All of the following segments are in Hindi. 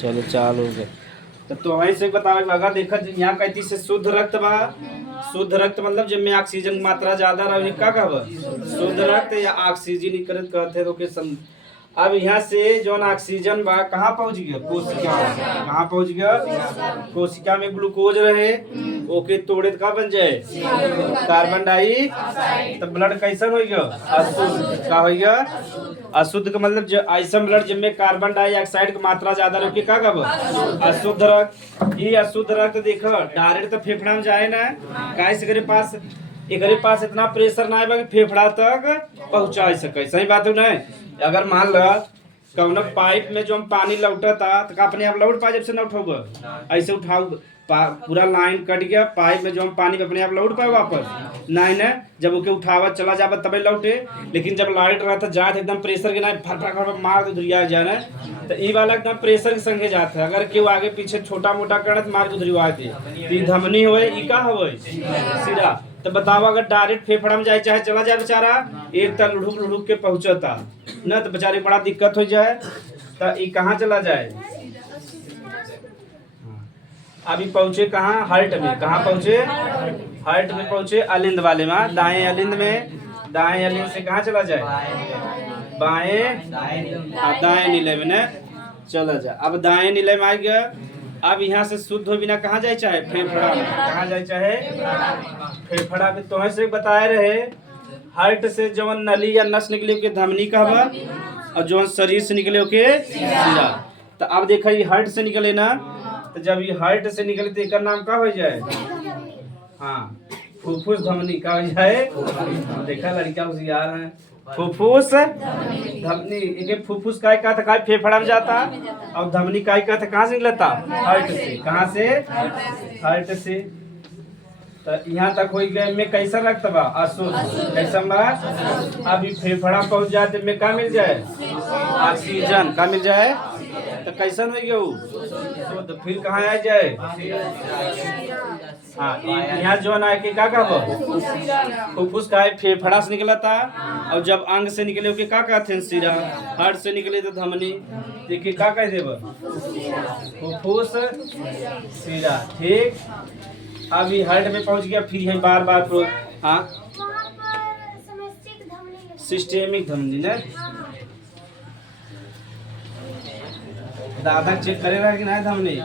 चलो चालू हो गए। तो वहीं से बताओ अगर देखा यहाँ कहती से शुद्ध रक्त बा। शुद्ध रक्त मतलब जिनमें ऑक्सीजन की मात्रा ज्यादा रही का कहब शुद्ध रक्त या ऑक्सीजनीकृत कहते तो के अब यहाँ से जो ऑक्सीजन बा कहाँ पहुँच गया कोशिका। कहाँ पहुँच गया कोशिका में ग्लूकोज रहे ओके तोड़े का बन जाए कार्बन डाइऑक्साइड। तो ब्लड कैसन हो गया अशुद्ध का हो गया अशुद्ध का मतलब ऐसा ब्लड जिनमें कार्बन डाइऑक्साइड की मात्रा ज्यादा रखी का कब अशुद्ध रक्त। ये अशुद्ध रक्त देखो डायरेक्ट तो फेफड़ा में जाए ना कैसे एकरे पास इतना प्रेशर ना है कि फेफड़ा तक पहुंचा सके। सही बात है ना। अगर मान लो कौन पाइप में जो हम पानी लौटा था तो अपने आप लौट पाए जब से ना उठाओ ऐसे उठाओ पूरा लाइन कट गया पाइप में जो हम पानी अपने आप लौट पाए वापस नहीं ना जब ओके उठावा चला जावा तबे लौटे। लेकिन जब लाइट रहा था जात एकदम प्रेशर के ना फट मार दो दुरिया जाए ना तो ये वाला एकदम प्रेशर के संगे जाता है। अगर केहू आगे पीछे छोटा मोटा करत मार दो दुरिया दे तो धमनी होए ई का होए सिरा। तो बताओ अगर डायरेक्ट फेफड़ा में जाए चाहे चला जाए बेचारा एक तक लुढ़ुक के पहुंचता ना तो बेचारे बड़ा दिक्कत हो जाए। तो ये कहाँ चला जाए अभी पहुंचे कहाँ हार्ट में। कहाँ पहुंचे हार्ट में पहुंचे अलिंद वाले में दाएं अलिंद में। दाएं अलिंद से कहाँ चला जाए बाएं दाएं नीले में न चला जाए। अब दाएं नीले में आ गया। अब यहाँ से शुद्ध हो बिना कहाँ जाए चाहे फेफड़ा में। कहाँ जाए चाहे फेफड़ा में। तो से बताए रहे हार्ट से जो नली या नस निकले के धमनी का और जो शरीर से निकले के सिरा। तो अब देखा ये हार्ट से निकले ना तो जब ये हार्ट से निकले तो एक नाम का हो जाए हाँ फुफ्फुस धमनी का हो जाए। देखा लड़का होशियार है फुफ्फुस धमनी। एक फुफ्फुस का था फेफड़ा में जाता और धमनी का था कहाँ से निकलता हार्ट से। कहाँ से हार्ट से। तो यहाँ तक हो गए में कैसा रक्त बा अशुद्ध कैसा बा। अभी फेफड़ा पहुँच जाते में क्या मिल जाए ऑक्सीजन का मिल जाए। तो कैसन हो गया तो फिर कहाँ आ जाए हाँ यहाँ जो ना के क्या फुफ्फुस का फेफड़ा से निकला था और जब अंग से निकले के क्या कहते सिरा। हार्ट से निकले तो धमनी देखिए क्या कह दे फुफ्फुस सिरा ठीक। अभी हार्ट में पहुंच गया फिर है बार बार हाँ सिस्टेमिक धमनी ना दादा चेक करेगा कि नहीं धमनी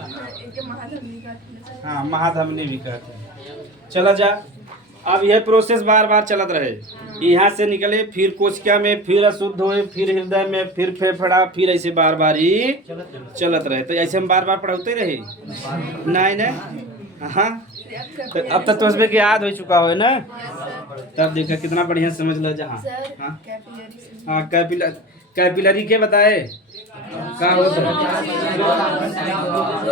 हाँ महाधमनी भी कहते हैं। चला जा अब यह प्रोसेस बार बार चलत रहे यहाँ से निकले फिर कोशिका में फिर अशुद्ध हुए फिर हृदय में फिर फेफड़ा फिर ऐसे बार बार ही चलत रहे। तो ऐसे हम बार बार पढ़ते रहे नहीं ना हाँ। तो अब तक तो उसमें याद हो चुका हो ना तब देखा कितना बढ़िया समझ लो जहाँ हाँ कैपिलरी के बताए का होता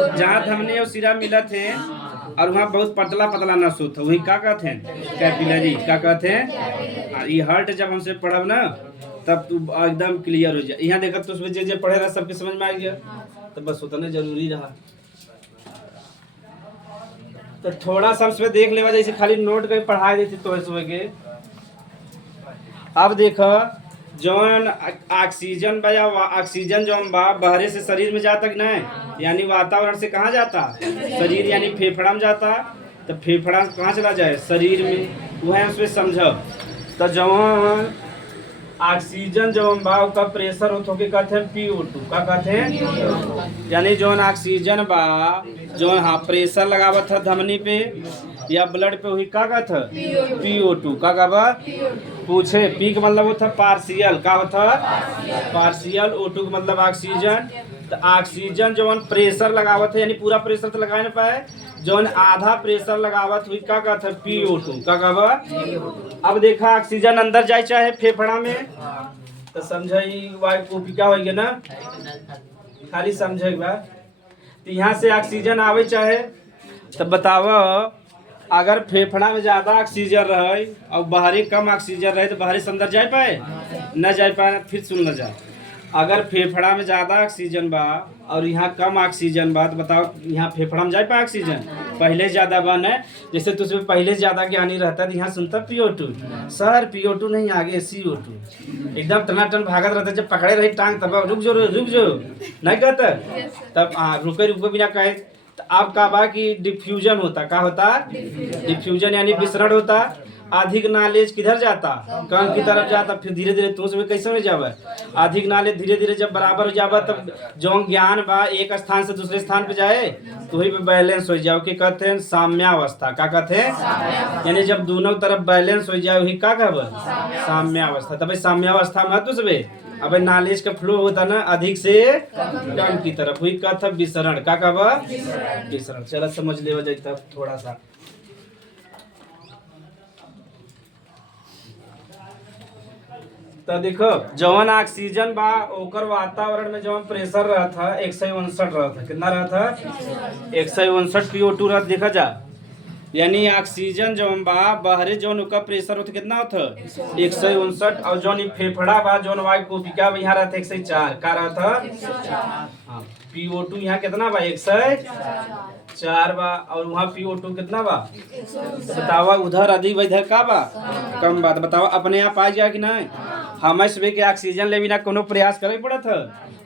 जहाँ धमनी और सिरा मिला थे और वहाँ बहुत पतला पतला नस होता वही क्या कहते हैं कैपिलरी क्या कहते हैं। ये हार्ट जब हमसे पढ़ब ना तब तू एकदम क्लियर हो जाए। यहाँ देखा तो उसमें जे पढ़े रहा सबके समझ में आ गया तो बस उतना जरूरी रहा। तो थोड़ा सा उसमें देख लेवा जैसे खाली नोट करके पढ़ा देती तो सुबह के। अब देखो जौन ऑक्सीजन बा या ऑक्सीजन जो बा बाहर से शरीर में जाता कि नहीं यानी वातावरण से कहाँ जाता शरीर यानी फेफड़ा में जाता। तो फेफड़ा कहाँ चला जाए शरीर में वह उसमें समझो। तो जौन ऑक्सीजन जो बा उसका प्रेशर हो के कहते हैं PO2 का कहते हैं यानी जौन ऑक्सीजन बा जो हाँ प्रेशर लगावत था धमनी पे या ब्लड पे वही का था PO2 का बा पूछे पी का मतलब वो था पार्शियल का होता पार्शियल O2 का मतलब ऑक्सीजन। तो ऑक्सीजन जो प्रेशर लगावत है यानी पूरा प्रेशर तो लगा नहीं पाए जो आधा प्रेशर लगावत हुई का था PO2 का बा। अब देखा ऑक्सीजन अंदर जाए चाहे फेफड़ा में तो समझाई कॉपी क्या होगी ना खाली समझेगा। तो यहाँ से ऑक्सीजन आवे चाहे तो बताओ अगर फेफड़ा में ज़्यादा ऑक्सीजन रहे और बाहरी कम ऑक्सीजन रहे तो बाहरी से अंदर जा पाए न जा पाए। फिर सुन न जाए अगर फेफड़ा में ज़्यादा ऑक्सीजन बा और यहाँ कम ऑक्सीजन बा तो बताओ यहाँ फेफड़ा में जा पाए ऑक्सीजन पहले ज्यादा बन है। जैसे तुझमें पहले ज्यादा ज्ञानी रहता है यहाँ सुनता PO2 सर, PO2 नहीं आगे CO2 एकदम टनाटन भागत रहता, जब पकड़े रही टांग तब रुक जो नहीं कहता, तब रुके रुके बिना कहे। तो अब का बा कि डिफ्यूजन होता, का होता डिफ्यूजन यानी विसरण होता। अधिक नॉलेज किधर जाता, कम की तरफ जाता, फिर धीरे धीरे तुम सब कैसे हो जावे, अधिक नॉलेज धीरे धीरे जब बराबर हो जावा तब जो ज्ञान बा एक स्थान से दूसरे स्थान पे जाए तो वही पे बैलेंस हो जाओ कि कहते हैं साम्यावस्था। का कहते हैं यानी जब दोनों तरफ बैलेंस हो जाए वही का कहब साम्यावस्था। तब साम्यावस्था में तो सबे अब नॉलेज का फ्लो होता ना अधिक से कम की तरफ, वही कहता विसरण। का कहब विसरण। चलो समझ ले जाता थोड़ा सा। तो देखो जवन ऑक्सीजन बा ओकर वातावरण में जवन प्रेशर रहा था 159 रहा था। कितना रहा था 159 PO2 रहा। देखा जा यानी ऑक्सीजन जवन बा बाहरे जवन ओकर प्रेशर होता कितना होता 159 और जवन फेफड़ा बा जवन वायु कोशिका बा यहाँ रहता 104। का रहा था हाँ PO2 यहाँ कितना बा 104 बा और वहाँ PO2 कितना बा। तो बतावा उधर अधिक बा इधर का बा कम बा। तो बतावा अपने आप आ जाए कि नहीं। हमें सुबह के ऑक्सीजन ले बिना कोनो प्रयास करे पड़त है,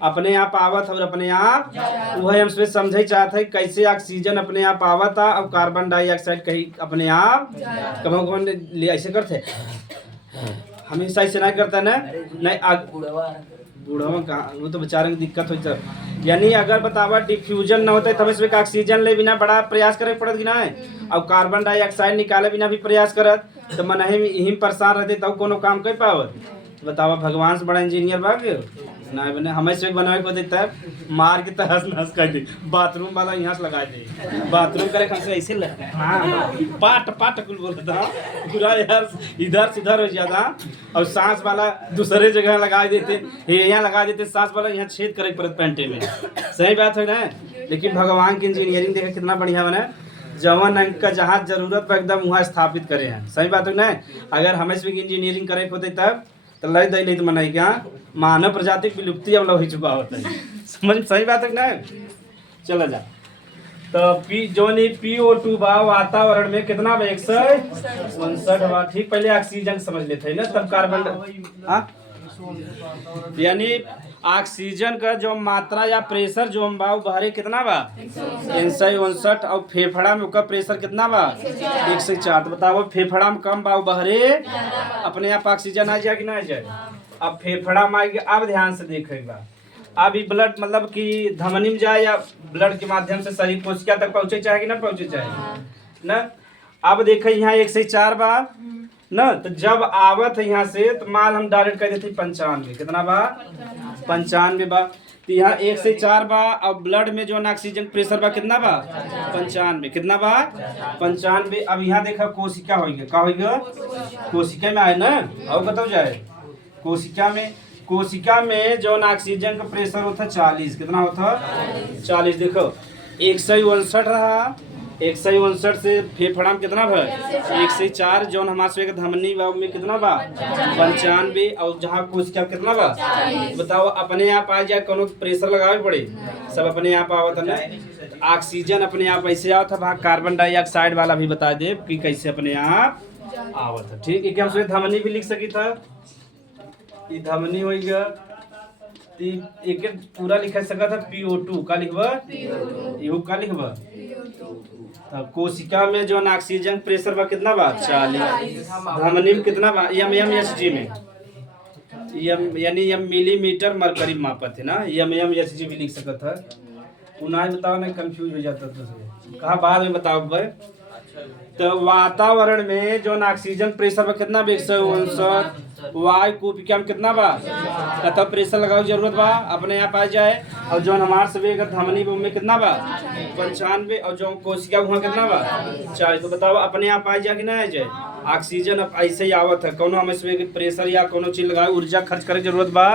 अपने आप आवत और अपने आप वह हम सुबह समझे चाहते हैं कैसे ऑक्सीजन अपने आप आवता और कार्बन डाइऑक्साइड कहीं अपने आप कम कम ऐसे करते हमेशा ऐसे नहीं करता ना नहीं बूढ़वा कहाँ वो तो बेचारे की दिक्कत होती है। यानी अगर बतावा डिफ्यूजन न होता तब इसमें ऑक्सीजन ले बिना बड़ा प्रयास करे पड़त कि ना और कार्बन डाइऑक्साइड निकाले बिना भी प्रयास करत तो मन यही परेशान रहते तब कोनो काम कर पावत। बतावा भगवान से बड़ा इंजीनियर बा के नहीं बने हमें से बनावे को देता है मार के तहस नहस कर दे बाथरूम वाला यहाँ से लगा दे बाथरूम करे हमसे ऐसे हाँ पाट पाट कुल बोलता पूरा यार इधर से इधर हो जाता और सांस वाला दूसरे जगह लगा देते यहाँ लगा देते सांस वाला यहाँ छेद करे पड़त पेंटे में। सही बात है ना। लेकिन भगवान की इंजीनियरिंग देखा कितना बढ़िया बना जवन अंक का जहाँ जरूरत एकदम वहाँ स्थापित करे हैं। सही बात है ना। अगर हमें से इंजीनियरिंग करे होते तब तो लय दे तो मनाई क्या मानव प्रजाति की विलुप्ति अब हो चुका होता है। समझ सही बात है ना। चला जा तो PO2 बा वातावरण में कितना बा 159 बा। ठीक पहले ऑक्सीजन समझ लेते हैं ना तब कार्बन यानी ऑक्सीजन का जो मात्रा या प्रेशर जो बा बाहरे कितना बा 159 और फेफड़ा में उसका प्रेशर कितना बा 104। तो बताओ फेफड़ा में कम बा बाहरे अपने आप ऑक्सीजन आ जाए कि ना आ जाए। अब फेफड़ा में आएगी। अब ध्यान से देखेगा अब ये ब्लड मतलब कि धमनी में जाए या ब्लड के माध्यम से शरीर कोशिका तक पहुंचे चाहे कि ना पहुंचे चाहे ना। अब देखे यहाँ 104 बा ना तो जब आवत है यहाँ से तो माल हम डायरेक्ट कह देते 95। कितना बा 95 बा। तो यहाँ 104 बा और ब्लड में जो ऑक्सीजन प्रेशर बा कितना बा 95। कितना बा 95। अब यहाँ देखा कोशिका होगी का होगा कोशिका में आए ना और बताओ जाए कोशिका में जो ऑक्सीजन का प्रेशर होता 40। कितना होता 40। देखो 159 रहा 159 से फेफड़ा में कितना बा 104 जो हमारे धमनी बा में कितना बा 95 और जहाँ कोशिका कितना बा बताओ अपने आप आ जाए कोनो प्रेशर लगावे पड़े सब अपने आप आवत है ना। ऑक्सीजन अपने आप ऐसे आवत है। कार्बन डाइऑक्साइड वाला भी बता दे कि कैसे अपने आप आवत है। ठीक है कि हम धमनी भी लिख सकी था ये धमनी हो गया एक पूरा लिखा सका था PO2 का लिखबा यू का लिखबा। तब कोशिका में जो ऑक्सीजन प्रेशर बा कितना बा 40। धमनी में कितना बा mmHg में यानी मिलीमीटर मरकरी मापत है ना mmHg भी लिख सकत है। पुनः बताओ ना कंफ्यूज हो जाता तो कहा बाद में बताओ भाई। तो वातावरण में जो ऑक्सीजन प्रेशर बा कितना 159 वायु कोशिका में कितना बा तथा प्रेशर लगाओ जरूरत बा अपने आप आ जाए। और जो हमारे सभी धमनी में कितना बा 95 और जो कोशिका वहाँ कितना बा 40। तो बताओ अपने आप आ जाए कि ना आ जाए। ऑक्सीजन अब ऐसे ही आवत है कोनो हमें सभी प्रेशर या कोनो चीज लगाओ ऊर्जा खर्च करे जरूरत बा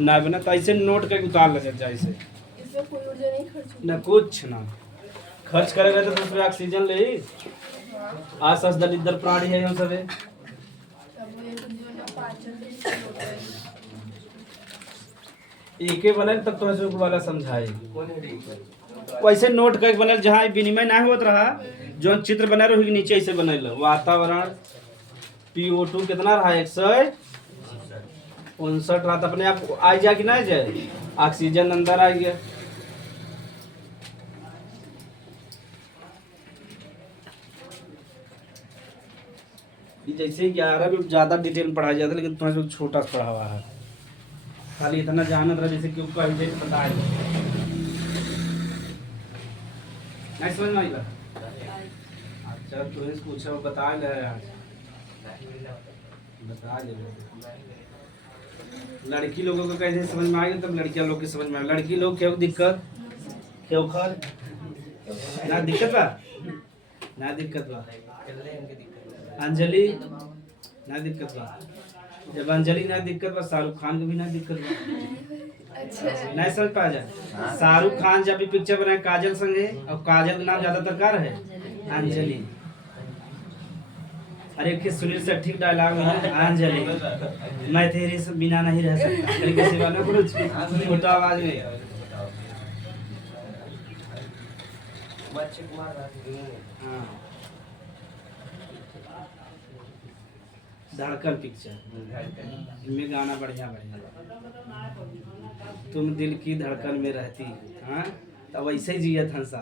ना बना तो ऐसे नोट करके उतार ले जाए ऐसे न कुछ ना खर्च करेगा तो दूसरे ऑक्सीजन ले आस दलिद्र प्राणी है हम सब एक ही बने तब तो वाला समझाए वैसे नोट करके बनल जहाँ विनिमय ना होत रहा जो चित्र बना रहे नीचे ऐसे बनल वातावरण PO2 कितना रहा 159 रहा तो अपने आप आ जाए कि ना जाए ऑक्सीजन अंदर आ गया। जैसे 11 में ज़्यादा डिटेल पढ़ाया जाता है लेकिन थोड़ा सा छोटा पढ़ा हुआ है खाली इतना जानना रहा जैसे कि उसको पता है नहीं समझ में आएगा। अच्छा तो पूछा वो बता ले बता ले लड़की लोगों को कैसे समझ में आएगा तब लड़कियां लोग की समझ में आएगा। लड़की लोग क्यों दिक्कत क्यों खर ना दिक्कत बा ना दिक्कत बा अंजलि ना दिक्कत बा जब अंजलि ना दिक्कत बा शाहरुख खान को भी ना दिक्कत बा। अच्छा नहीं समझ पा जाए शाहरुख खान जब भी पिक्चर बनाए काजल संगे और काजल का नाम ज्यादातर का है अंजलि। अरे कि सुनील शेट्टी का डायलॉग है अंजलि मैं तेरे से बिना नहीं रह सकता तरीके से वाला कुछ छोटा आवाज में हाँ धड़कन पिक्चर इनमें गाना बढ़िया बढ़िया तुम दिल की धड़कन में रहती हाँ तो वैसे ही जिया हंसा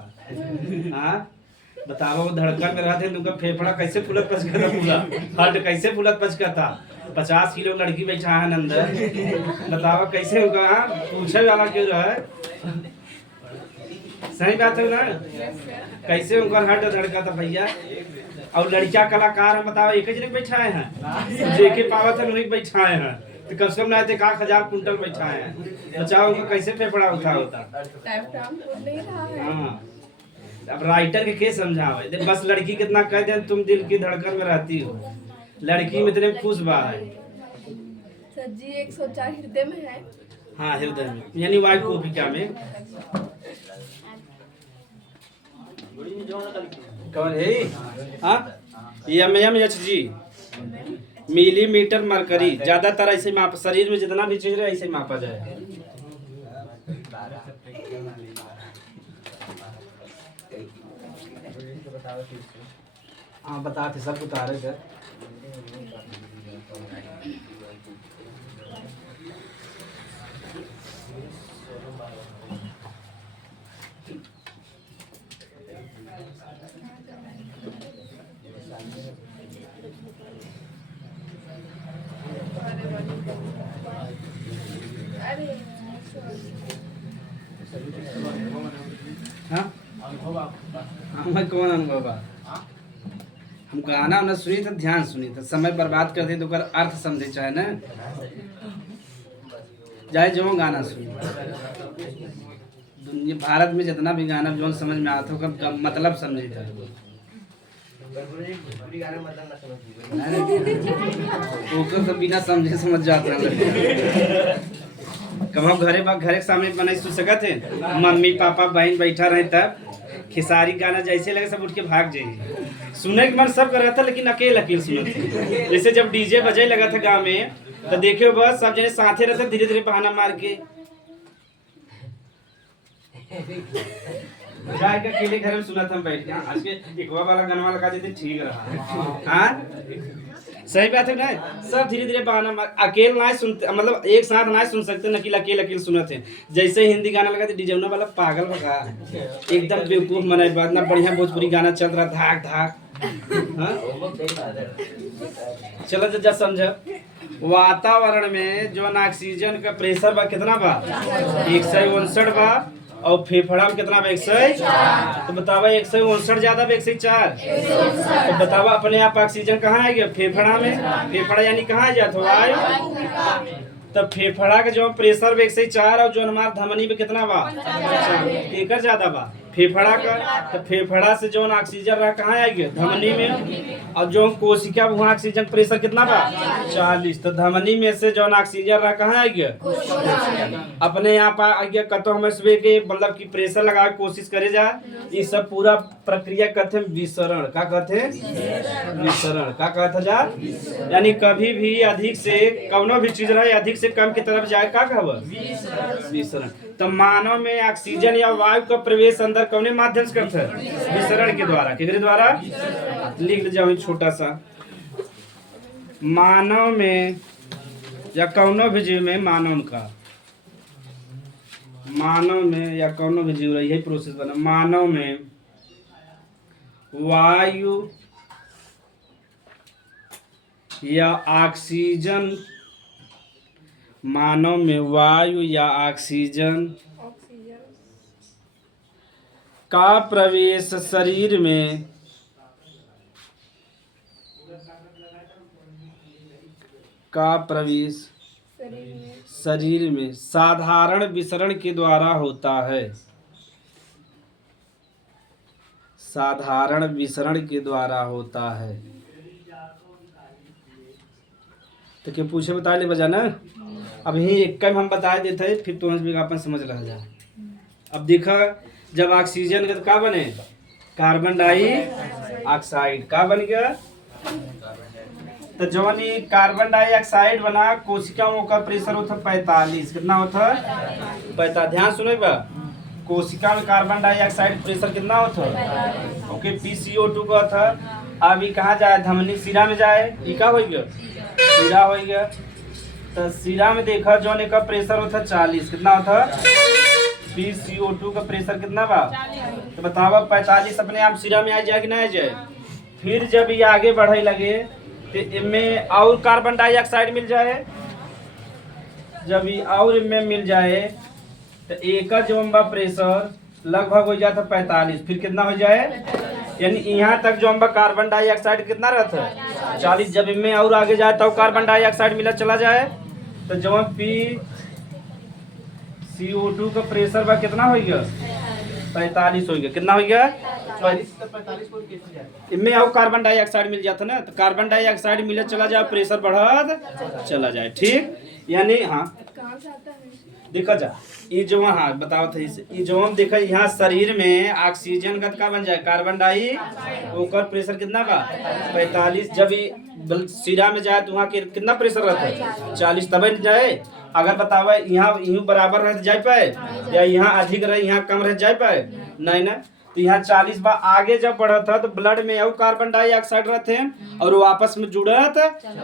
हाँ बताओ वो धड़कन में रहते तुमका फेफड़ा कैसे फुलत पचका था पूरा हार्ट कैसे फुलत पचका था 50 किलो लड़की बैठा है अंदर बताओ कैसे होगा पूछे वाला क्यों रहा है सही बात है ना कैसे उनका हार्ट धड़का था भैया। और लड़कियां कलाकार है बताओ एक जने बैठाए हैं जेके पावत है वही बैठाए हैं तो कम से कम ना 1000 कुंटल बैठाए हैं बचाओ उनको कैसे फेफड़ा उठा होता। हाँ अब राइटर के समझावे बस लड़की कितना कह दे तुम दिल की धड़कन में रहती हो लड़की में इतने खुश बा है सर जी 104 हृदय में है। हाँ हृदय में यानी वायु कोशिका में कौन है हाँ MMHg मिलीमीटर मरकरी ज्यादातर ऐसे माप शरीर में जितना भी चीज है ऐसे मापा जाए। हाँ बताते सब बता रहे थे हाँ हमें कौन अनुभव बा हम गाना ना सुनी तो ध्यान सुनी तो समय बर्बाद कर दे तो कर अर्थ समझे चाहे ना जाए जो गाना सुनी दुनिया भारत में जितना भी गाना जो समझ में आता हो मतलब समझे था तो बिना समझे समझ जाता कब घरे के सामने बनाई सुन सकत है मम्मी पापा बहन बैठा रहे तब खेसारी गाना जैसे लगे सब उठ के भाग जाइए सुने के मन सब कर रहा था लेकिन अकेले सुने थे। जैसे जब डीजे बजे लगा था गाँव में तो देखियो बस सब जने साथे रहते धीरे धीरे बहाना मार के जाए के अकेले घर में सुना था हम बैठ के आज के एकवा वाला गाना लगा देते ठीक रहा हाँ सही बात है ना सब धीरे धीरे बहाना मार अकेले ना सुनते मतलब एक साथ ना सुन सकते न कि अकेले सुनते जैसे हिंदी गाना लगा डिजौना वाला पागल बगा एकदम बेवकूफ मनाई बात ना बढ़िया भोजपुरी गाना चल रहा धाक धाक हाँ चलो जब समझ वातावरण में जो ऑक्सीजन का प्रेशर बा कितना बा 159 बा और फेफड़ा में कितना बा 100 तो बतावा 159 ज्यादा बा 104 तो बतावा अपने आप ऑक्सीजन कहाँ आ गया फेफड़ा में फेफड़ा यानी कहाँ जाता वायु तब फेफड़ा का जो प्रेशर बा 104 और जो हमारा धमनी में कितना बा एकर ज्यादा बा फेफड़ा का तो फेफड़ा से जो ऑक्सीजन रहा कहाँ आ गया धमनी में और जो कोशिका वहाँ ऑक्सीजन प्रेशर कितना बा 40 तो धमनी में से जो ऑक्सीजन रहा कहाँ आ गया अपने यहाँ पर आ गया कतो हमें सुबह के मतलब कि प्रेशर लगा कोशिश करे जा ये सब पूरा प्रक्रिया कहते हैं विसरण का कहते हैं विसरण का कहते जा यानी कभी भी अधिक से कौनो भी चीज रहे अधिक से कम की तरफ जाए का कहब विसरण तो मानव में ऑक्सीजन या वायु का प्रवेश अंदर कौने माध्यम से करते हैं? विसरण के द्वारा। किसके द्वारा? लिख जाओ छोटा सा। मानव में या कौनो भी जीव में, मानव में या कौनो भी जीव, यही प्रोसेस बना। मानव में वायु या ऑक्सीजन, मानव में वायु या ऑक्सीजन का प्रवेश शरीर में शरीर में साधारण विसरण के द्वारा होता है। साधारण विसरण के द्वारा होता है। तो क्या पूछे बता ले बजा ना। अब यही एक कम हम बता देते हैं, फिर तो अपन समझ रहा जा। अब देखा, जब ऑक्सीजन का क्या बने? Carbon dioxide. का बन गया? तो जवन ये कार्बन डाइऑक्साइड बना, कोशिकाओं का प्रेशर होता 45। कितना होता? 45। ध्यान सुनो बा, कोशिका में कार्बन डाइऑक्साइड प्रेशर कितना होता? ओके, PCO2 का था। अब ये कहाँ जाए? धमनी सिरा में जाए। ये का हो गया? सिरा हो गया। तो सिरा में देखा जो का प्रेशर होता 40। कितना होता? PCO2 का प्रेशर कितना बा? तो बतावा 45 अपने आप सिरा में आ जाए कि ना आ जाए? फिर जब ये आगे बढ़े लगे तो इनमें और कार्बन डाइऑक्साइड मिल जाए। जब ये और इनमें मिल जाए तो एक जो प्रेशर लगभग हो जाता 45। फिर कितना हो जाए? यानी यहाँ तक जो कार्बन डाइऑक्साइड कितना रहता है? 40। जब इनमें और आगे जाए तो कार्बन डाइऑक्साइड मिला चला जाए तो जो PCO2 का प्रेशर बा कितना हो गया? 45 हो गया। कितना हो गया? 45। इनमें और कार्बन डाइऑक्साइड मिल जाता ना, तो कार्बन डाइऑक्साइड मिले चला जाए, प्रेशर बढ़त चला जाए। ठीक, यानी हाँ देखा जा, ये जो हाँ बताओ था, ये जो हम देखा यहाँ शरीर में ऑक्सीजन का बन जाए कार्बन डाई, ओकर प्रेशर कितना बा? 45। जब ये सिरा में जाए तो वहाँ के कितना प्रेशर रहता है? 40। तब जाए। अगर बतावा यहाँ यूं बराबर रह जाए पाए या यहाँ अधिक रहे यहाँ कम रह जाए पाए? नहीं ना। तो यहाँ 40 बार आगे जब बढ़ा था तो ब्लड में और कार्बन डाइऑक्साइड रहते हैं और वो आपस में जुड़त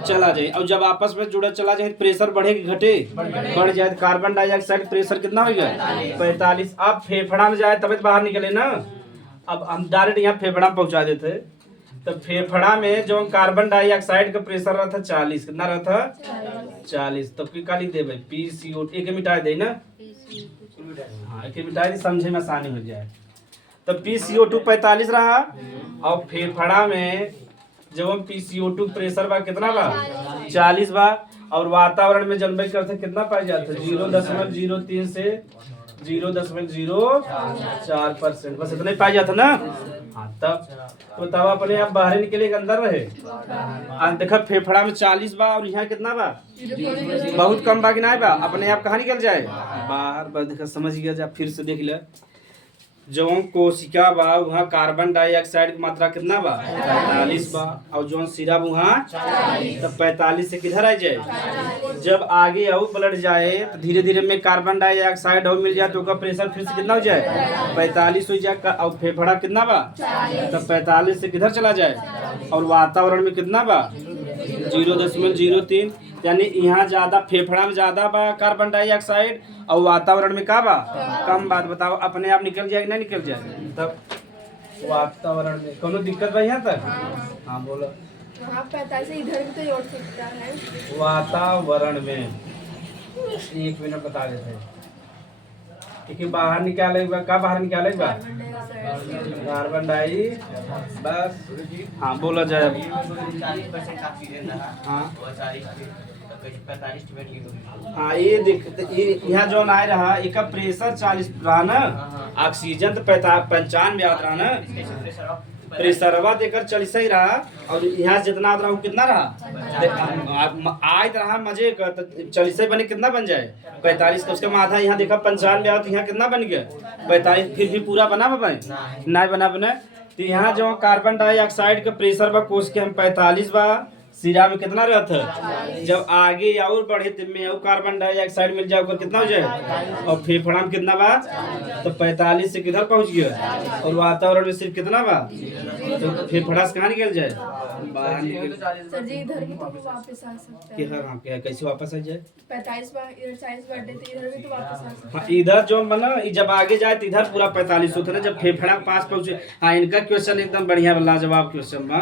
चला जाए। और जब आपस में जुड़त चला जाए प्रेशर बढ़े कि घटे? बढ़ जाए। तो कार्बन डाइऑक्साइड प्रेशर कितना हो गया? 45। अब फेफड़ा में जाए तब बाहर निकले ना। अब हम डायरेक्ट यहाँ फेफड़ा में पहुँचा देते। तो फेफड़ा में जो कार्बन डाइऑक्साइड का प्रेशर रहता 40। कितना रहता? 40। तो क्या लिख दे भाई? PCO2। एक मिटा दे ना। हाँ, एक मिटा दे, समझे में आसानी हो जाए। तो PCO2 45 रहा। और फेफड़ा में जब हम PCO2 प्रेशर बा कितना बा? 40 बा। और वातावरण में जनबे करते कितना पाया जाता? 0.03 से 0.04%। बस इतने पाया जाता ना। हाँ, तब अपने आप बाहर निकले अंदर रहे। देखा फेफड़ा में 40 बा और यहाँ कितना बा? बहुत कम बा कि नहीं बा? अपने आप कहाँ निकल जाए? बाहर। बस देखा, समझ गया जा। फिर से देख ले, जो कोशिका बा वहाँ कार्बन डाइऑक्साइड की मात्रा कितना बा? 45 बा। और जो सिरा वहाँ तो 45 से किधर आ जाए? जब आगे और ब्लड जाए तो धीरे धीरे में कार्बन डाइऑक्साइड और मिल जाए तो उसका प्रेशर फिर से कितना हो जाए? 45 हो जाए। और फेफड़ा कितना बा? तो 45 से किधर चला जाए? और वातावरण में कितना बा? 0.03। यानी यहाँ ज्यादा, फेफड़ा में ज्यादा बा कार्बन डाइऑक्साइड और वातावरण में का बा? कम। बात बताओ, अपने आप निकल जाए कि नहीं निकल जाए? तब वातावरण में कोनो दिक्कत बा यहाँ तक? हाँ बोलो। 45 इधर भी तो जोड़ सकता है। वातावरण में 1 मिनट बता देते हैं कि बाहर निकाले का बाहर निकाले बा? Carbon di. बस हाँ बोला जाए। हाँ हाँ, ये देख, यहाँ जो आए रहा एक प्रेशर 40 रहा ना, ऑक्सीजन तो 95 याद रहा ना। प्रेशरवा देकर 40 ही रहा। और यहाँ जितना रहा कितना रहा? आज रहा मजे का तो 40 बने कितना बन जाए? 45 का। उसके आधा यहाँ देखा 95 आया तो यहाँ कितना बन गया? 45। फिर भी पूरा बना भाई? नहीं बना। तो यहाँ जो कार्बन डाइऑक्साइड का प्रेशर बा कोश के हम 45 बा सिरा में कितना रहता, जब आगे और बढ़े तो में और कार्बन डाइऑक्साइड मिल जाए, कितना हो जाए, और फेफड़ा में कितना बा, तो 45 से किधर पहुंच गया, और वातावरण में सिर्फ कितना बा, तो फेफड़ा से कहाँ निकल जाए, बाहर निकल। सर जी इधर भी तो वापस आ सकता कि है। हाँ क्या कैसे वापस आ जाए, 45 बार इधर 40 बर्थडे तो इधर भी तो वापस आ सकता हाँ है। इधर जो बना जब आगे जाए तो इधर पूरा 45 होता है ना, जब फेफड़ा के पास पहुंचे। हाँ इनका क्वेश्चन एकदम बढ़िया लाजवाब क्वेश्चन बा,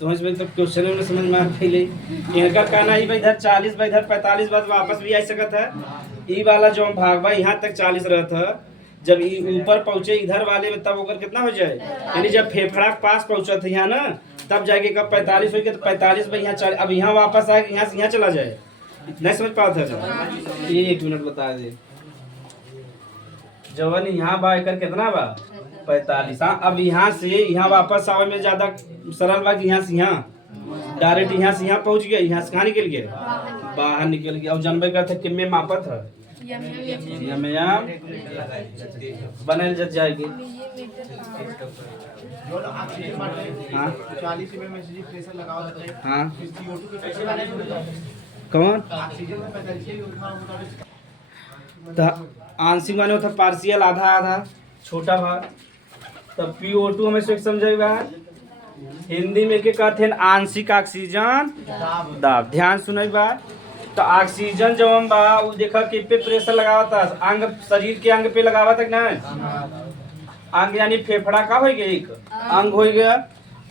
तो इसमें तो क्वेश्चन में समझ में आ पहले इनका कहना है भाई इधर 40 बा इधर 45 बाद वापस भी आ सकता है। ई वाला जो भाग बा यहाँ तक 40 रहता है, जब ऊपर पहुंचे इधर वाले में तब ओकर कितना हो जाए, यानी जब फेफड़ा के पास पहुंचा था यहाँ ना, तब जाके कब 45 हो गया, तो 45 में यहाँ 40, अब यहाँ वापस आए यहाँ से यहाँ चला जाए, नहीं समझ पाता था। ये 1 मिनट बता दे, जवन यहाँ बा एकर कितना बा 45। हाँ अब यहाँ से यहाँ वापस आवे में ज्यादा सरल बा कि यहाँ से यहाँ डायरेक्ट यहाँ से यहाँ पहुँच गया, यहाँ से कहाँ निकल गया, बाहर निकल गया। और जानबे करते कितने मापत है, यम बनल जत जाएगी। हाँ हाँ कौन आंशिक माने होता पार्शियल, आधा आधा छोटा भाग, तब PO2 हमें से समझेगा। हिंदी में के कहते हैं आंशिक ऑक्सीजन दाब। ध्यान सुने बात, तो ऑक्सीजन जब हम बा वो देखा कि पे प्रेशर लगावता अंग, शरीर के अंग पे लगावता कि नहीं, अंग यानी फेफड़ा का हो गया एक अंग हो गया,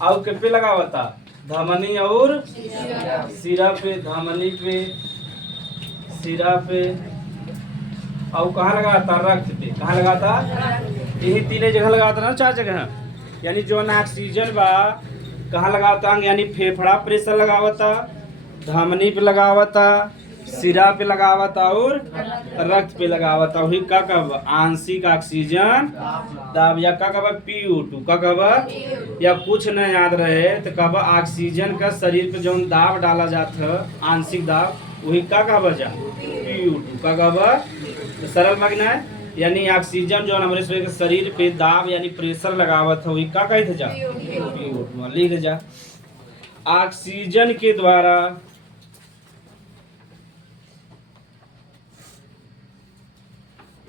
और के पे लगावता धमनी और सिरा पे, धमनी पे सिरा पे, और कहाँ लगाता रक्त पे, कहाँ लगाता, यही 3 जगह लगाता ना, 4 जगह, यानी जो ऑक्सीजन बा कहाँ लगाता अंग यानी फेफड़ा प्रेशर लगावता, धमनी पे लगावता, सिरा पे लगावता और रक्त पे लगावता। वही का कब आंशिक ऑक्सीजन दाब, या का कब PO2 का कब, या कुछ न याद रहे तो कब ऑक्सीजन का शरीर पे जो दाब डाला जाता है आंशिक दाब, वही का कब जा PO2 का कब, तो सरल मांगना है, यानी ऑक्सीजन जो हमारे शरीर पे दाब यानी प्रेशर लगावत है वही का कहते जा PO2, लिख जा। ऑक्सीजन के द्वारा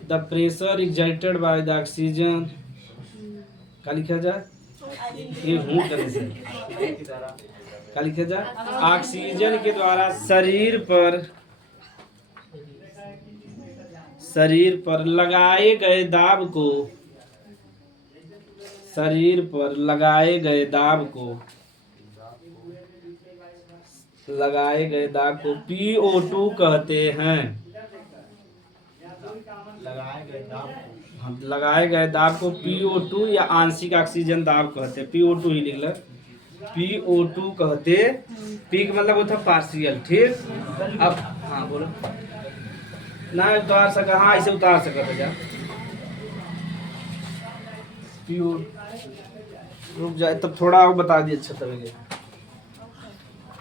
the pressure exerted by the oxygen, क्या लिखा जा, ये हूँ करने से क्या लिखा जा, ऑक्सीजन के द्वारा शरीर पर लगाए गए दाब को, शरीर पर लगाए गए दाब को PO2 कहते हैं। लगाए गए दाब को PO2 या आंशिक ऑक्सीजन दाब कहते हैं। PO2 ही लिख लो, PO2 कहते, P का मतलब होता पार्शियल, ठीक। अब हाँ बोलो ना, उतार सका, हाँ ऐसे उतार सका जा PO, रुक जाए तब थोड़ा और बता दिए अच्छा तरीके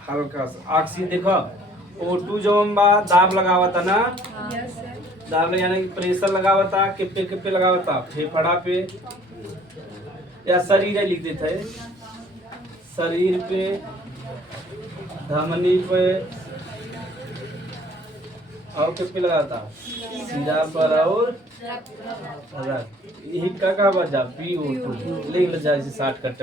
हल्का सा। ऑक्सीजन देखो O2 जो हम दाब लगावता ना, दाब यानी कि प्रेशर लगावता, किप्पे लगावता, फेफड़ा पे या शरीर है लिख देता है, शरीर पे, धमनी पे, और किप्पे लगाता सिरा पर और यही का बजा PO2 लिख ले जा, इसे 60 कट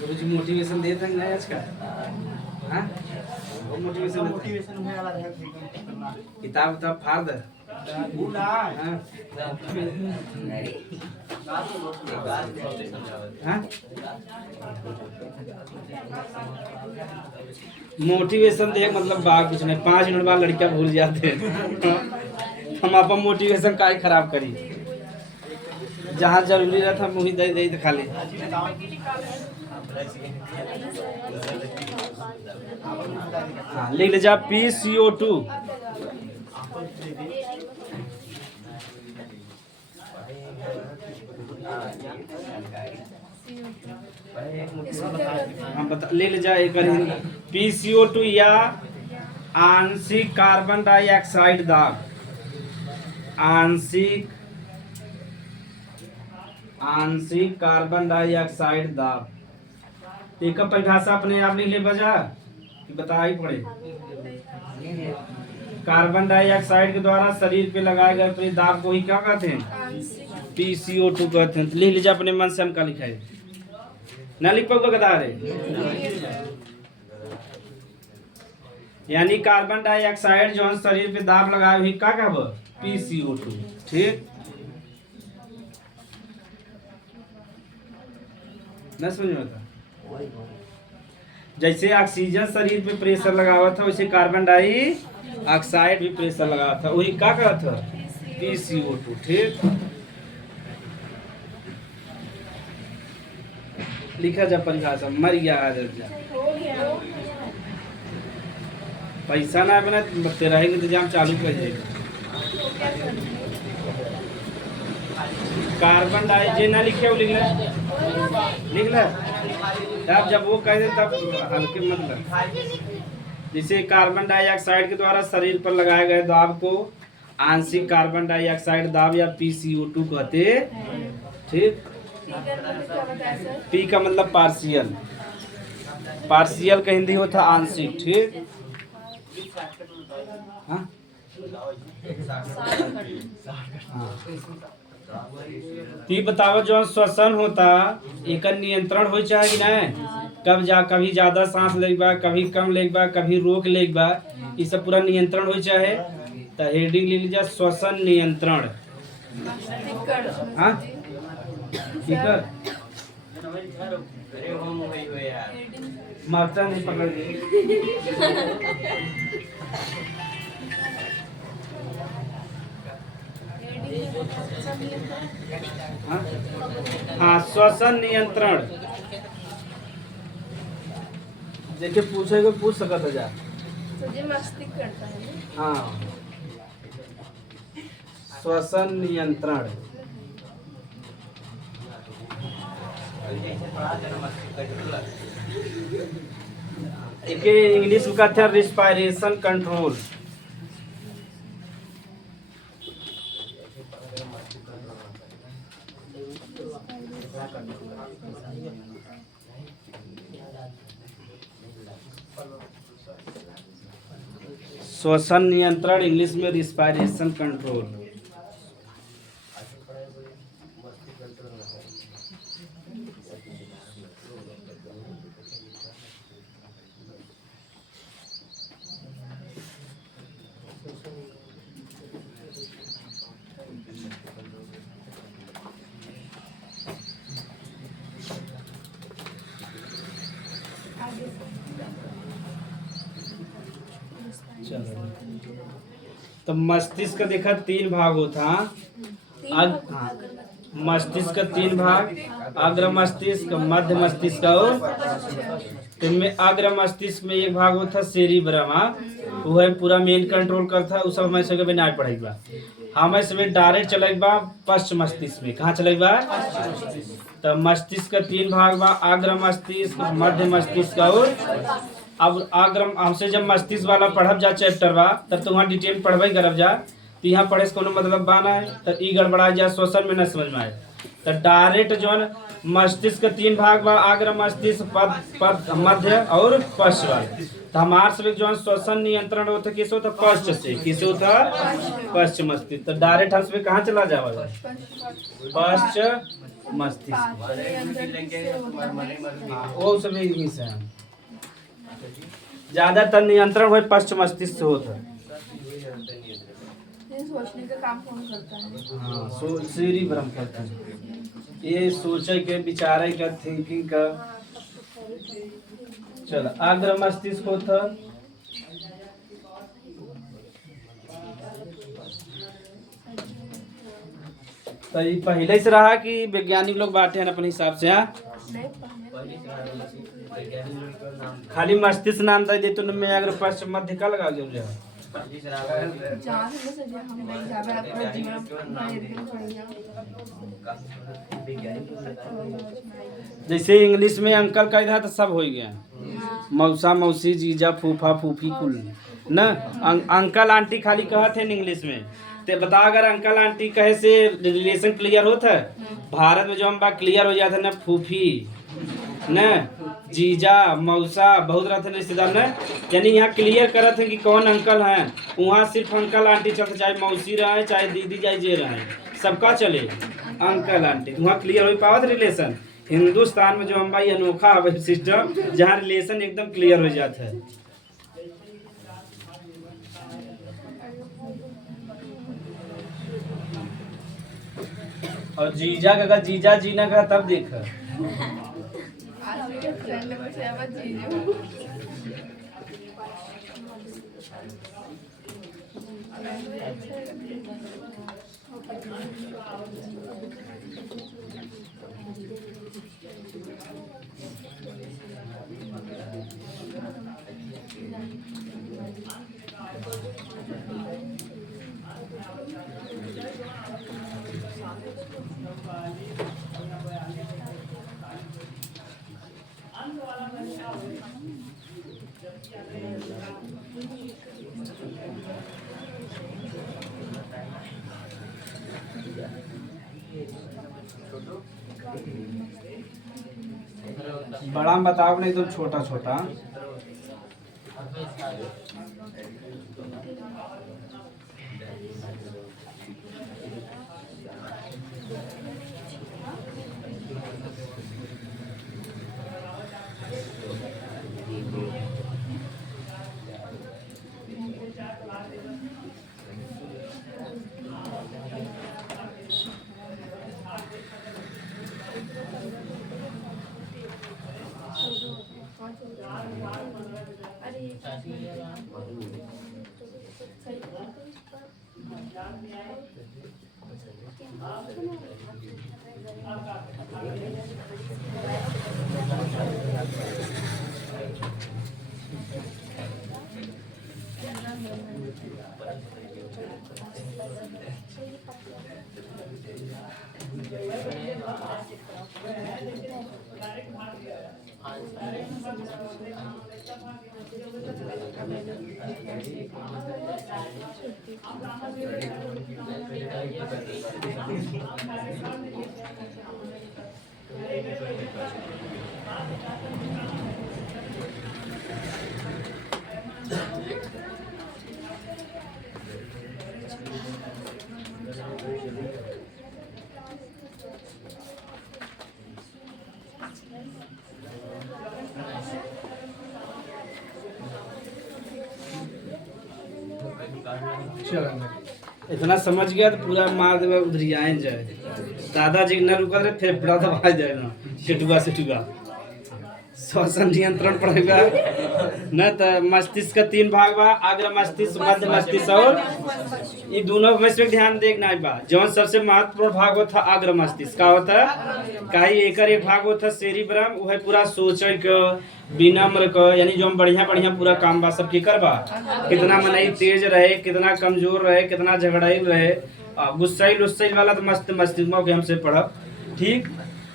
गुरुजी मोटिवेशन देते हैं आज का, हाँ मोटिवेशन वाला किताब फाड़ दे, मोटिवेशन देख मतलब बात कुछ नहीं, 5 मिनट बाद लड़कियां भूल जाते हैं। हम अपन मोटिवेशन का खराब करी। जहाँ जरूरी रहता वही दे दे खाली। हाँ लिख लीजिए PCO2। इसको क्या करते हैं? हम बता ले लीजिए एक PCO2 या आंशिक कार्बन डाइऑक्साइड दाब। आंशिक कार्बन डाइऑक्साइड दाब एक परिभाषा अपने आप लिख ले बजा कि बता ही पड़े। कार्बन डाइऑक्साइड के द्वारा शरीर पे लगाए गए अपने दाब को ही क्या कहते हैं? आंशिक PCO2 कहते हैं। तो लिख लीजिए अपने मन से, हम क्या लिखा है ना लिख पाओगे बता रहे। यानी कार्बन डाइऑक्साइड जो शरीर पे दाब लगाए हुई क्या कहब? PCO2। ठीक न समझ में आता? जैसे ऑक्सीजन शरीर पे प्रेशर लगावा था वैसे कार्बन डाइऑक्साइड भी प्रेशर लगा था, वही क्या कहा था? PCO2। ठीक लिखा जा परिभाषा मर गया आ जा। हो गया। पैसा ना बना तेरा ही इंतजाम चालू कर जाएगा। तो क्या करते हैं? कार्बन डाइऑक्साइड ना लिखे लिख ला तब जब वो कह दे तब हल्के मतलब। जैसे कार्बन डाइऑक्साइड के द्वारा शरीर पर लगाए गए दाब को आंशिक कार्बन डाइऑक्साइड दाब या PCO2 कहते। ठीक क्या बताया सर? पी का मतलब पार्शियल, पार्शियल का हिंदी होता आंशिक। ठीक हाँ ती बतावत जो श्वसन होता एक नियंत्रण हो चाहे कि नहीं? कब जा कभी ज्यादा सांस लेबा, कभी कम लेबा, कभी रोक लेबा, ये सब पूरा नियंत्रण हो चाहे। तो हेडिंग ले लीजिए श्वसन नियंत्रण। हाँ ठीक है मरता नहीं पकड़ हाँ श्वसन नियंत्रण। देखिए पूछेगा पूछ सकता था जा। तो ये मस्तिष्क करता है ना? हाँ श्वसन नियंत्रण। एक इंग्लिश में कहते हैं रिस्पायरेशन कंट्रोल। श्वसन नियंत्रण इंग्लिश में रिस्पायरेशन कंट्रोल। चलो तो मस्तिष्क का देखा 3 भाग होता। हाँ मस्तिष्क का 3 भाग, अग्र मस्तिष्क, मध्य मस्तिष्क और इनमें अग्र मस्तिष्क में एक भाग होता सेरिब्रम। वो है पूरा मेन कंट्रोल करता है। उस सब हमें सके ना पड़ेगा। हमें इसमें डायरेक्ट चलेगा पश्चिम मस्तिष्क में। कहाँ चलेगा? तो मस्तिष्क का 3 भाग बा, अग्र मस्तिष्क, मध्य मस्तिष्क और अब अग्र। हमसे जब मस्तिष्क वाला पढ़ब जा चैप्टर बा तब तो वहाँ डिटेल पढ़बे करब जा। तो यहाँ पढ़े से कोनो मतलब बाना है तो ई गड़बड़ा जा, श्वसन में न समझ में आए। तो डायरेक्ट जो है मस्तिष्क के 3 भाग बा, अग्र मस्तिष्क, पद मध्य और पश्च वाले। तो हमारे सब जो है श्वसन नियंत्रण होता किस होता? पश्च से। किस होता? पश्च मस्तिष्क। तो डायरेक्ट हम सब कहाँ चला जाएगा? पश्च मस्तिष्क। वो सब यही से ज्यादातर नियंत्रण हुए पश्चिम मस्तिष्क से होता है। ये सोचने का काम कौन करता है? हाँ सेरिब्रम करता है। ये सोचे के, विचारे का, थिंकिंग का। चलो अग्र मस्तिष्क होता तो ये पहले से रहा कि वैज्ञानिक लोग बांटे हैं अपने हिसाब से? हाँ, नहीं पहले खाली मस्तिष्क नाम दे तो में अगर पश्च मध्य का लगा जो जान में से जो हम नहीं जावे अपना जीवन भर दिन बढ़िया जैसे इंग्लिश में अंकल का इधर तो सब हो गया, मौसा मौसी जीजा फूफा फूफी कुल न। अंकल आंटी खाली कहत है इंग्लिश में। ते बता अगर अंकल आंटी कहे से रिलेशन क्लियर होता है भारत में जो हम बात क्लियर हो जाता है ना, फूफी न जीजा मौसा बहुत रहते हैं रिश्तेदार न, यानी यहाँ क्लियर करत है कि कौन अंकल हैं। वहाँ सिर्फ अंकल आंटी चलते, चाहे मौसी रहे चाहे दीदी चाहे जे रहे सबका चले अंकल आंटी, वहाँ क्लियर हो पावत रिलेशन। हिंदुस्तान में जो हम भाई अनोखा सिस्टम जहाँ रिलेशन एकदम क्लियर हो जाता है। और जीजा का अगर जीजा जीना का तब देख आज के फ्रेंड में से अब जीजू बड़ा में बताओ नहीं तो छोटा छोटा। इतना समझ गया तो पूरा मार देवे उधरियान जाए। दादाजी न रुकल रहे फिर बड़ा दबा जाए ना चिटुआ सिटुआ। श्वसन नियंत्रण पड़ेगा न। तो मस्तिष्क का 3 भाग बा, अग्र मस्तिष्क मध्य मस्तिष्क और ये दोनों में से ध्यान देखना है बा। जौन सबसे महत्वपूर्ण भाग होता अग्र मस्तिष्क का होता कहीं एक भाग होता सेरिब्रम, वह पूरा सोचे के विनम्र का, यानी जो हम बढ़िया बढ़िया पूरा काम बा सबकी करबा। कितना मनई तेज रहे, कितना कमजोर रहे, कितना झगड़ाइल रहे, गुस्साइल उस्साइल वाला तो मस्त मस्तिष्क के हमसे पढ़ब। ठीक,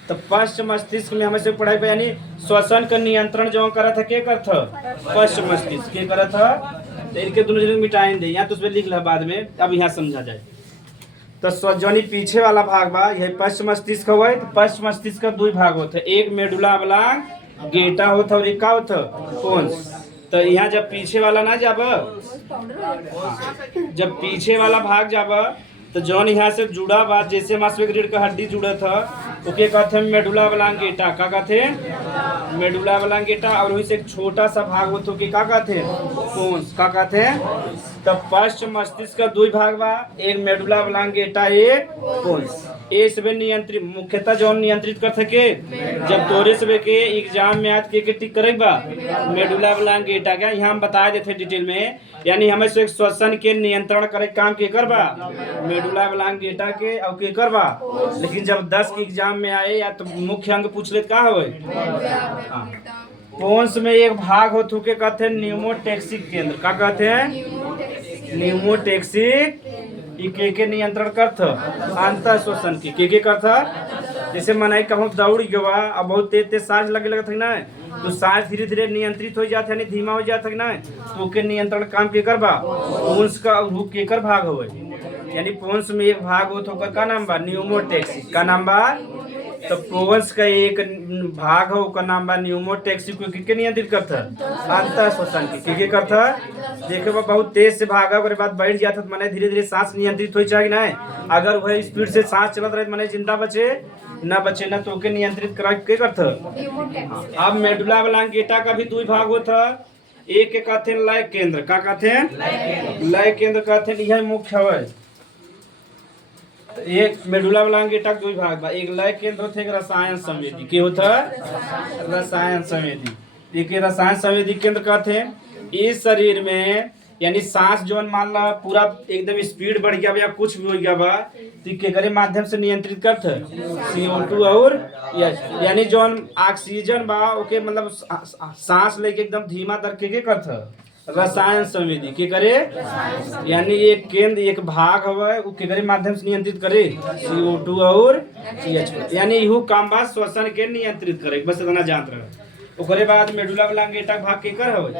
तो पश्च मस्तिष्क में हमें से पढ़ाई पे यानी श्वसन का नियंत्रण जो करा था के कर था पश्च मस्तिष्क के करा था। तो इनके दोनों जगह मिटाएं दे यहाँ तो उसमें लिख ला बाद में, अब यहाँ समझा जाए। तो जोनी पीछे वाला भाग बा यही पश्च मस्तिष्क हुआ। तो पश्च मस्तिष्क का 2 भाग होते, एक मेडुला ऑब्लांग गेटा होता और एक का होता पोन्स। तो यहाँ जब पीछे वाला ना जाब, जब पीछे वाला भाग जाब तो जौन यहाँ से जुड़ा बात जैसे मांसपेशी रीढ़ का हड्डी जुड़ा था ओके कहते हैं मेडुला ऑब्लांगेटा। का कहते हैं मेडुला ऑब्लांगेटा। और वहीं से एक छोटा सा भाग होता है का कहते हैं पोन्स। का कहते हैं तो पश्च मस्तिष्क का 2 भाग बा, एक मेडुला ऑब्लांगेटा एक पोन्स। ए सबे नियंत्रित मुख्यतः जौन नियंत्रित कर सके जब तोरे सबे के एग्जाम में आज के टिक करे बा मेडुला ऑब्लांगेटा का यहाँ हम बता देते डिटेल में। यानी हमें से श्वसन के नियंत्रण करे काम के कर बा मेडुला ऑब्लांगेटा के और के कर बा। लेकिन जब 10 के एग्जाम में आए या तो मुख्य अंग पूछ ले का होए पोन्स में एक भाग हो थुके कहते हैं न्यूमोटैक्सिक केंद्र का कहते हैं न्यूमोटैक्सिक के नियंत्रण करथ अंतः श्वसन के करथ। जैसे मनाई कहूँ दौड़ गवा अब बहुत तेज तेज सांस लगे लगत है ना तो सांस धीरे धीरे नियंत्रित हो जाता है नहीं धीमा हो जाता है ना तो के नियंत्रण काम के कर बा पोन्स का रूप के कर भाग होवे। यानी पोन्स में एक भाग हो तो का नाम बा न्यूमोटैक्सिक का नाम बा। तो पोन्स का एक भाग हो का नाम बा न्यूमोटैक्सिक को के नियंत्रित करता अंतः श्वसन के करता। देखे बा बहुत तेज से भागा ओकरे बाद बैठ जाता तो माने धीरे धीरे सांस नियंत्रित हो जाए ना अगर वह स्पीड से सांस चलत रहे माने जिंदा बचे ना बचे ना तो के नियंत्रित करा के करता। अब मेडुला ऑब्लांगेटा का भी दो भाग होता एक के कहते हैं लय केंद्र का कहते हैं लय केंद्र कहते हैं यह मुख्य है। एक मेडुला ऑब्लांगेटा दो भाग बा एक लय केंद्र होते एक रसायन संवेदी के होता रसायन संवेदी एक रसायन संवेदी केंद्र कहते हैं। इस शरीर में यानी सांस जोन मान ला पूरा एकदम स्पीड बढ़ गया या कुछ भी हो गया बा तो के करे माध्यम से नियंत्रित करत CO2 और यानी जोन ऑक्सीजन बा ओके मतलब सांस लेके एकदम धीमा दर के करत रसायन संवेदी के करे। यानी एक केंद्र एक भाग हवे उ के करे माध्यम से नियंत्रित करे CO2 और CH4 यानी इहू काम बा श्वसन के नियंत्रित करे बस इतना जानत रहे। ओकरे बाद मेडुला ऑब्लांगेटा भाग के कर हवे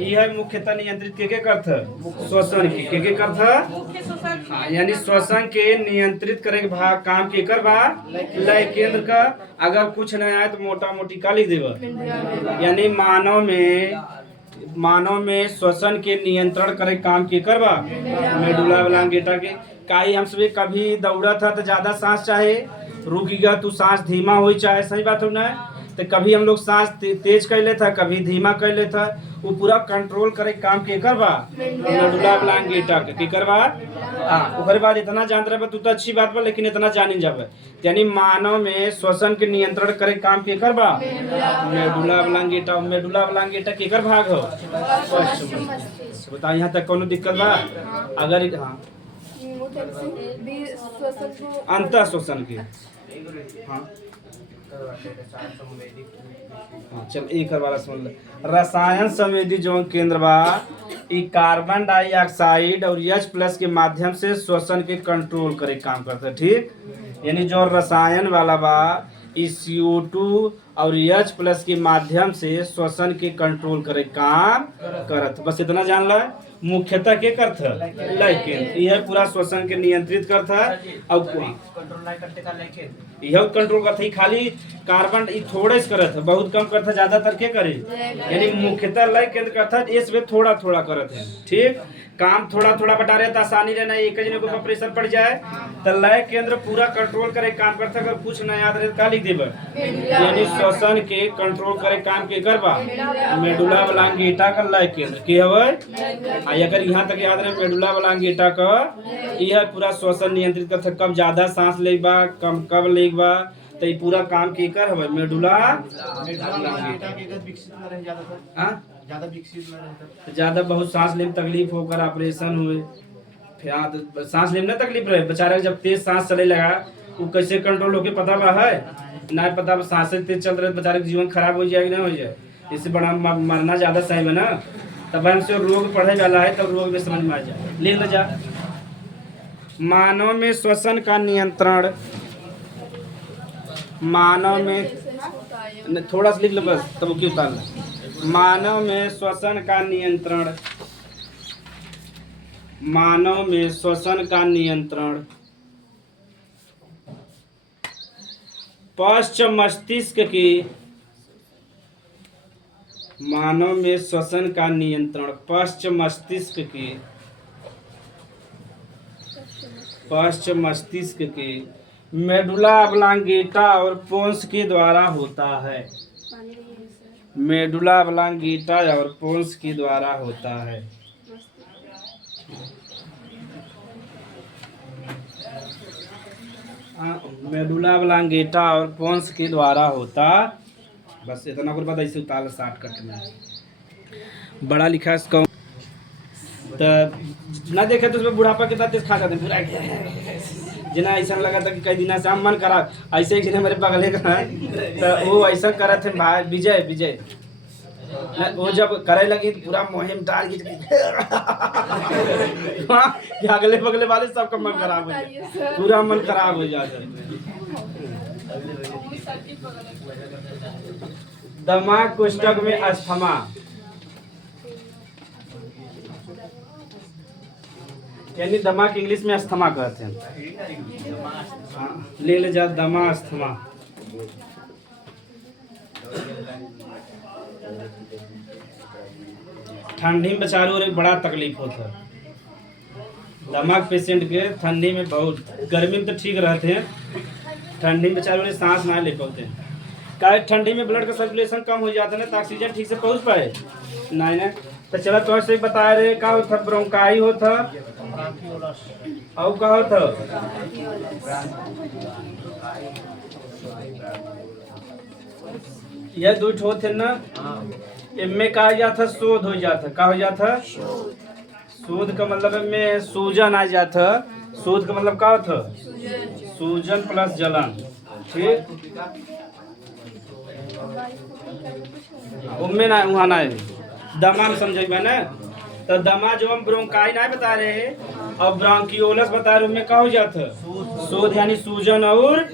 ई है मुख्यतः नियंत्रित के करथ श्वसन के करथ। हाँ यानी श्वसन के नियंत्रित करे के भाग काम के कर बा लय केंद्र का। अगर कुछ नहीं आए तो मोटा मोटी का लिख देबा। यानी मानव में श्वसन के नियंत्रण करे काम के करबा मेडुला ऑब्लांगेटा के। काई हम सब कभी दौड़ा था तो ज्यादा सांस चाहे रुकेगा तो सांस धीमा हो चाहे सही बात हो ना तो कभी हम लोग सांस तेज कर लेता कभी धीमा कर लेता वो पूरा कंट्रोल करे काम के करबा मेडुला ऑब्लांगेटा के करबा। हाँ ओकरे बाद इतना जान रहे तू तो अच्छी बात बा लेकिन इतना जान जाबे यानी मानव में श्वसन के नियंत्रण करे काम के करबा मेडुला ऑब्लांगेटा के कर भाग हो बता यहाँ तक कोनो दिक्कत बा अगर हाँ अंतः श्वसन के हाँ चल एक वाला सुन ले रसायन संवेदी जो केंद्र बा ई कार्बन डाइऑक्साइड और H+ के माध्यम से श्वसन के कंट्रोल करे काम करता है ठीक। यानी जो रसायन वाला बा ई CO2 और H+ के माध्यम से श्वसन के कंट्रोल करे काम करत बस इतना जान ला। मुख्यतः के करत लय केंद्र यह पूरा श्वसन के नियंत्रित करता और कंट्रोल नहीं करते का लय केंद्र यह कंट्रोल करता ही खाली कार्बन ई थोड़े से करत बहुत कम करता ज्यादातर के करे। यानी मुख्यतः लय केंद्र करता इसमें थोड़ा थोड़ा करत है ठीक। काम थोड़ा थोड़ा बटा रहे तो आसानी रहना एक जने को प्रेशर पड़ जाए तो लय केंद्र पूरा कंट्रोल करे काम करता अगर कुछ ना याद रहे तो का लिख देबा। यानी श्वसन के कंट्रोल करे काम के करबा मेडुला ऑब्लांगेटा का लय केंद्र के हवे। अगर यहाँ तक याद रहे मेडुला ऑब्लांगेटा का यह पूरा श्वसन नियंत्रित करता कब ज्यादा सांस लेबा कम कब लेबा तो ये पूरा काम के कर हवे मेडुला ज्यादा बहुत सांस लेने तकलीफ होकर ऑपरेशन हुए फिर सांस लेने तकलीफ रहे बेचारा जब तेज सांस चले लगा वो कैसे कंट्रोल होके पता बा है ना पता सांस तेज चल रहे बेचारे जीवन खराब हो जाए ना हो जाए इससे बड़ा मरना ज्यादा सही है ना। तब हमसे रोग पढ़े वाला है तब रोग में समझ में आ जाए लिख ले जा। मानव में श्वसन का नियंत्रण मानव में थोड़ा सा लिख लो बस तब क्यों उतारना। मानव में श्वसन का नियंत्रण मानव में श्वसन का नियंत्रण पश्च मस्तिष्क की मानव में श्वसन का नियंत्रण पश्च मस्तिष्क की मेडुला ऑब्लांगेटा और पोन्स के द्वारा होता है मेडुला ऑब्लांगेटा और पोन्स के द्वारा होता है। मेडुला ऑब्लांगेटा और पोन्स के द्वारा होता। बस इतना कुछ पता, इसे उतार शॉर्ट कट में बड़ा लिखा है इसका। तो ना देखे तो उसमें बुढ़ापा कितना तेज खा जाते हैं पूरा जिना ऐसा लगा था कि कई दिन से हम मन करा ऐसे ही मेरे बगले का है तो वो ऐसा करे थे भाई विजय विजय वो जब करे लगी पूरा मुहिम डाल के अगले बगले वाले सबका मन खराब हो जाए, पूरा मन खराब हो जाता है। दिमाग कोष्ठक में अस्थमा, यानी दमा के इंग्लिश में अस्थमा कहते हैं। ले ले जा दमा अस्थमा। ठंडी में बेचारों और एक बड़ा तकलीफ होता है दिमाग पेशेंट के। ठंडी में बहुत, गर्मी में तो ठीक रहते हैं, ठंडी में बेचारों ने सांस ना ले पाते हैं। क्या ठंडी में ब्लड का सर्कुलेशन कम हो जाता है ना, तो ऑक्सीजन ठीक से पहुंच पाए नहीं ना। तो चलो तो ऐसे बता रहे क्या होता, ब्रोंकाई होता और क्या होता, यह दो होते ना। इनमें कहा जाता शोध हो जाता, क्या हो जाता, शोध का मतलब में सूजन आ जाता। शोध का मतलब क्या होता, सूजन प्लस जलन। ठीक, उनमें ना वहाँ ना दमा में समझेगा ना। तो दमा जो हम ब्रोंकाई ना बता रहे और ब्रांकियोलस बता रहे, उनमें क्या हो जाता, शोध यानी सूजन और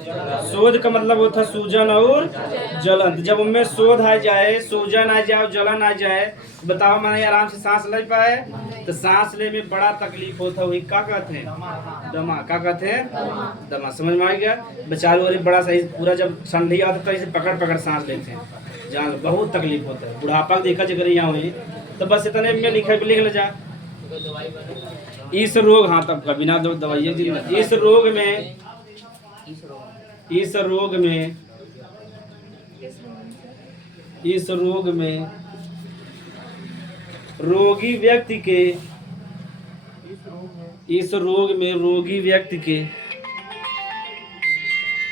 शोध का मतलब होता सूजन और जलन। जब उनमें शोध आ जाए, सूजन आ जाए और जलन आ जाए, बताओ मैंने आराम से सांस ले पाए, तो सांस ले में बड़ा तकलीफ होता है। वही क्या कहते हैं, दमा। क्या कहते हैं, दमा। समझ में आ गया। बेचारे और बड़ा सही पूरा जब ठंडी आता तो इसे पकड़ पकड़ सांस लेते हैं, जान बहुत तकलीफ होता है। बुढ़ापा देखा जगह यहाँ हुई तो बस इतने में लिखा लिख ले जा। इस रोग, हाँ तब कभी ना दो दवाइयाँ। इस रोग में, इस रोग में, इस रोग में रोगी व्यक्ति के, इस रोग में रोगी व्यक्ति के